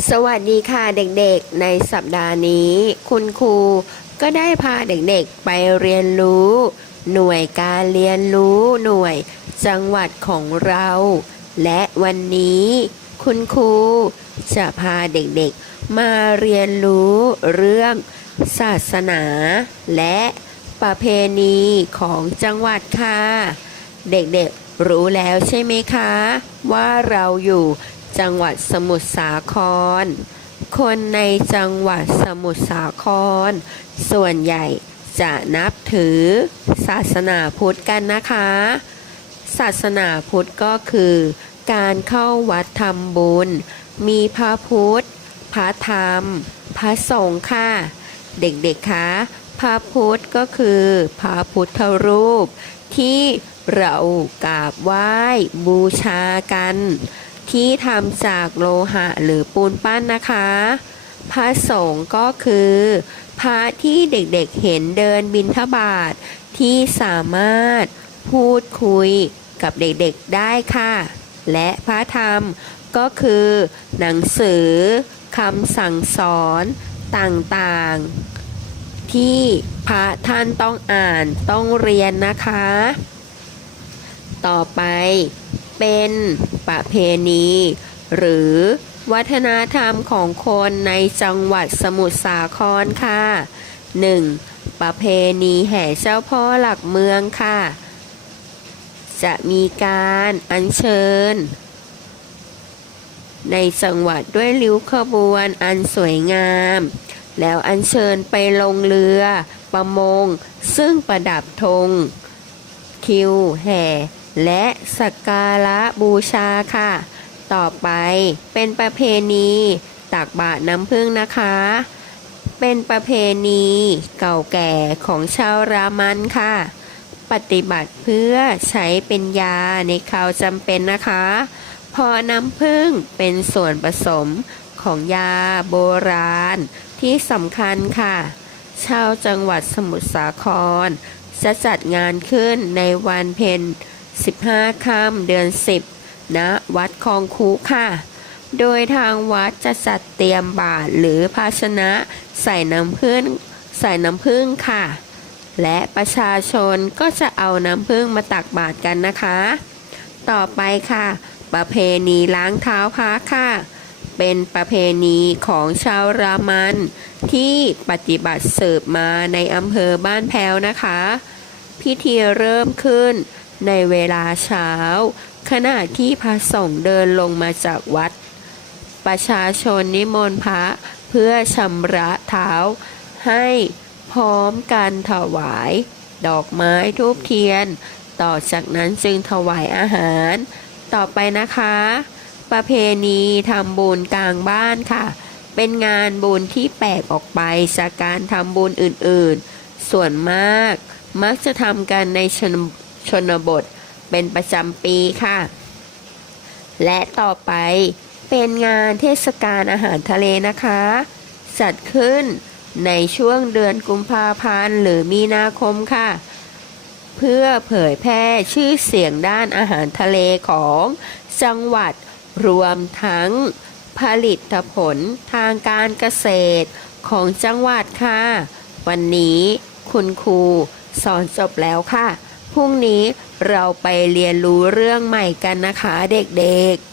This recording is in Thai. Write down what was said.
สวัสดีค่ะเด็กๆ ในสัปดาห์นี้ คุณครูก็ได้พาเด็กๆไปเรียนรู้ หน่วยการเรียนรู้หน่วยจังหวัดของเรา และวันนี้ คุณครูจะพาเด็กๆ มาเรียนรู้เรื่องศาสนา และประเพณีของจังหวัดค่ะ เด็กๆรู้แล้วใช่ไหมคะ ว่าเราอยู่ จังหวัดสมุทรสาคร คนในจังหวัดสมุทรสาคร ส่วนใหญ่จะนับถือศาสนาพุทธกันนะคะ ศาสนาพุทธก็คือ การเข้าวัดทำบุญ มีพระพุทธ พระธรรม พระสงฆ์ค่ะ เด็กๆคะพระพุทธก็คือพระพุทธรูปที่เรากราบไหว้บูชากัน ที่ทำจากโลหะหรือปูนปั้นนะคะ พระสงฆ์ก็คือ พระที่เด็กๆเห็นเดินบินทบาทที่สามารถพูดคุยกับเด็กๆได้ค่ะ และพระธรรมก็คือ หนังสือคำสั่งสอนต่างๆ ที่พระท่านต้องอ่านต้องเรียนนะคะ ต่อไป เป็นประเพณี หรือวัฒนธรรมของคนในจังหวัดสมุทรสาครค่ะ 1. ประเพณีแห่เจ้าพ่อหลักเมืองค่ะ จะมีการอัญเชิญ ในจังหวัดด้วยริ้วขบวนอันสวยงาม แล้วอัญเชิญไปลงเรือ ประมง ซึ่งประดับธงคิวแห่ และสักการะบูชาค่ะ ต่อไปเป็นประเพณีตักบาตรน้ำผึ้งนะคะ เป็นประเพณีเก่าแก่ของชาวรามันค่ะ ปฏิบัติเพื่อใช้เป็นยาในคราวจำเป็นนะคะ พอน้ำผึ้งเป็นส่วนผสมของยาโบราณที่สำคัญค่ะ ชาวจังหวัดสมุทรสาครจะจัดงานขึ้นในวันเพ็ญ 15ค่ำเดือน 10ณวัดคลองคุค่ะ โดยทางวัดจะจัดเตรียมบาตรหรือภาชนะใส่น้ำผึ้งใส่น้ำผึ้งค่ะ และประชาชนก็จะเอาน้ำผึ้งมาตักบาตรกันนะคะ ต่อไปค่ะ ประเพณีล้างเท้าพระค่ะ เป็นประเพณีของชาวรามัน ที่ปฏิบัติสืบมาในอำเภอบ้านแพ้วนะคะ พิธีเริ่มขึ้น ในเวลาเช้า ขณะที่พระสงฆ์เดินลงมาจากวัด ประชาชนนิมนต์พระเพื่อชำระเท้า ให้พร้อมกันถวาย ดอกไม้ทูบเทียน ต่อจากนั้นจึงถวายอาหาร ต่อไปนะคะ ประเพณีทำบุญกลางบ้านค่ะ เป็นงานบุญที่แปลกออกไปจากการทำบุญอื่นๆ ส่วนมากมักจะทำกันในชน ชนบทเป็นประจำปีค่ะ และต่อไปเป็นงานเทศกาลอาหารทะเลนะคะ จัดขึ้นในช่วงเดือนกุมภาพันธ์หรือมีนาคมค่ะ เพื่อเผยแพร่ชื่อเสียงด้านอาหารทะเลของจังหวัดรวมทั้งผลิตผลทางการเกษตรของจังหวัดค่ะ วันนี้คุณครูสอนจบแล้วค่ะ พรุ่งนี้เราไปเรียนรู้เรื่องใหม่กันนะคะเด็กๆ